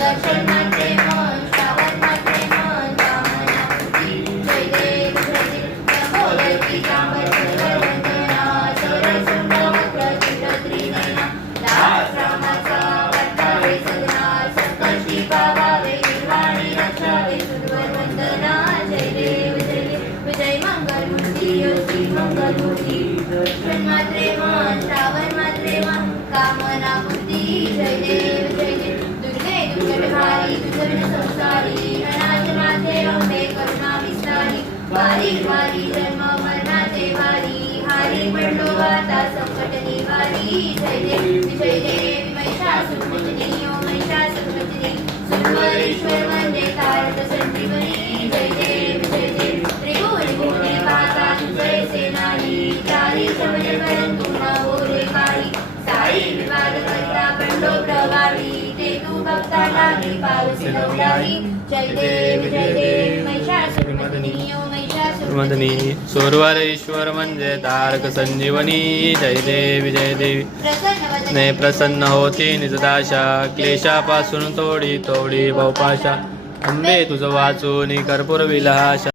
दर्शन मात्रे मन श्रावण मात्रे मन कामना पूर्ती जय देव बोलती वंदना सरसुंड वक्रतुंड त्रिनयना दास रामाचा वाटावे सदना संकष्टी पावावे निर्वाणी रक्षावे सुंदर वंदना जय देव जय मंगलमूर्ती योगी मंगलमूर्ती दर्शन मात्रे मन श्रावण मात्रे मन कामना पूर्ती जय देव दुर्गे दुर्गटहारी दुर्गट संसारी अनाथ माते अंबे करुणा विस्तारी वारी वारी जन्म मरणाचे वारी हारी पडलो आता संकट निवारी जय देव महिषासुरमर्दिनी ओ महिषासुरमर्दिनी सुरवरेश्वर वंदे तारक संजीवनी जय देव त्रिभुवन भुवने पाहता तुझे सेनानी चारी शबरे परंतु न बोले काही साई विवाद करता पडलो प्रवाही ते तू भक्ताला पावसी लवलाही जय देव महिषासुरमर्दिनी ओ मदनी सोरवारेश्वर म्हणजे तारक संजीवनी जय देवी ने प्रसन्न होती निजदाशा क्लेशापासून तोडी तोडी भवपाशा अंबे तुझ वाचून कर्पूर विलास